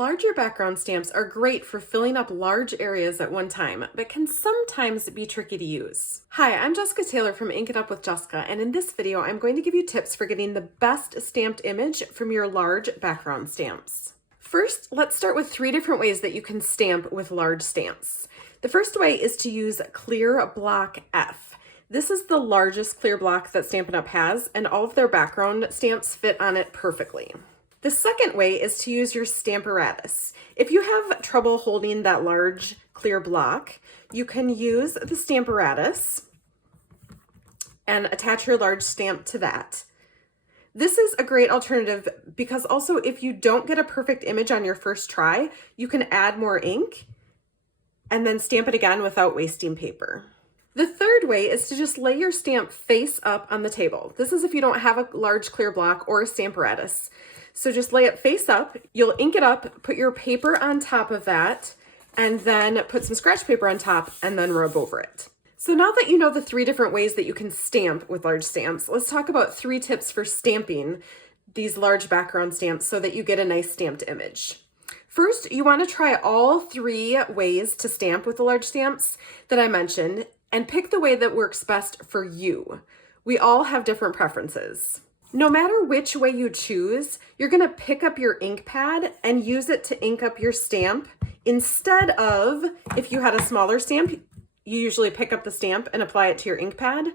Larger background stamps are great for filling up large areas at one time, but can sometimes be tricky to use. Hi, I'm Jessica Taylor from Ink It Up with Jessica, and in this video, I'm going to give you tips for getting the best stamped image from your large background stamps. First, let's start with 3 different ways that you can stamp with large stamps. The first way is to use Clear Block F. This is the largest clear block that Stampin' Up! Has, and all of their background stamps fit on it perfectly. The second way is to use your Stamparatus. If you have trouble holding that large clear block, you can use the Stamparatus and attach your large stamp to that. This is a great alternative because also if you don't get a perfect image on your first try, you can add more ink and then stamp it again without wasting paper. The third way is to just lay your stamp face up on the table. This is if you don't have a large clear block or a Stamparatus. So just lay it face up, you'll ink it up, put your paper on top of that, and then put some scratch paper on top and then rub over it. So now that you know the 3 different ways that you can stamp with large stamps, let's talk about 3 tips for stamping these large background stamps so that you get a nice stamped image. First, you want to try all 3 ways to stamp with the large stamps that I mentioned and pick the way that works best for you. We all have different preferences. No matter which way you choose, you're going to pick up your ink pad and use it to ink up your stamp instead of, if you had a smaller stamp, you usually pick up the stamp and apply it to your ink pad.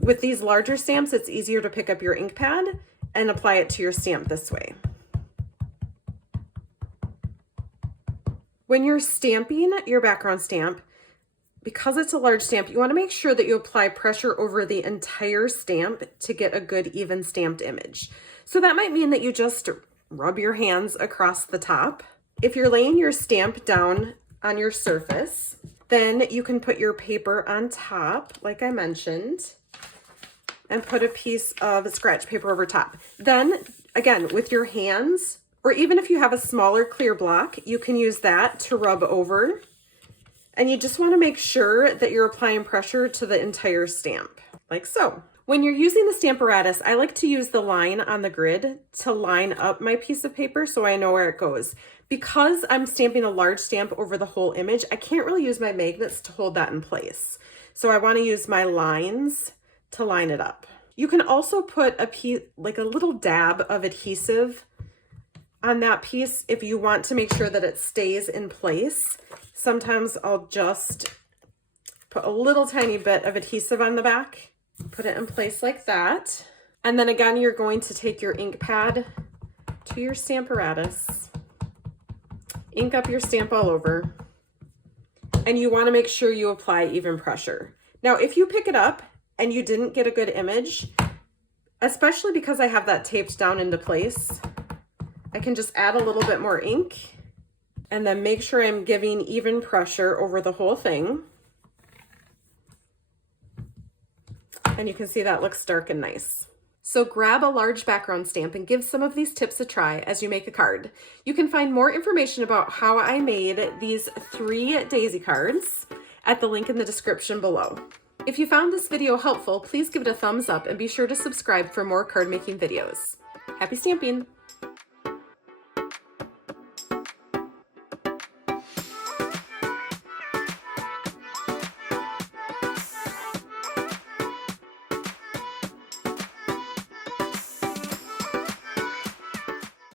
With these larger stamps, it's easier to pick up your ink pad and apply it to your stamp this way. When you're stamping your background stamp, because it's a large stamp, you want to make sure that you apply pressure over the entire stamp to get a good even stamped image. So that might mean that you just rub your hands across the top. If you're laying your stamp down on your surface, then you can put your paper on top, like I mentioned, and put a piece of scratch paper over top. Then, again, with your hands, or even if you have a smaller clear block, you can use that to rub over. And you just want to make sure that you're applying pressure to the entire stamp, like so. When you're using the Stamparatus, I like to use the line on the grid to line up my piece of paper so I know where it goes. Because I'm stamping a large stamp over the whole image, I can't really use my magnets to hold that in place. So I want to use my lines to line it up. You can also put a piece, like a little dab of adhesive on that piece if you want to make sure that it stays in place. Sometimes I'll just put a little tiny bit of adhesive on the back, put it in place like that. And then again, you're going to take your ink pad to your Stamparatus, ink up your stamp all over, and you want to make sure you apply even pressure. Now, if you pick it up and you didn't get a good image, especially because I have that taped down into place, I can just add a little bit more ink and then make sure I'm giving even pressure over the whole thing. And you can see that looks dark and nice. So grab a large background stamp and give some of these tips a try as you make a card. You can find more information about how I made these 3 daisy cards at the link in the description below. If you found this video helpful, please give it a thumbs up and be sure to subscribe for more card making videos. Happy stamping!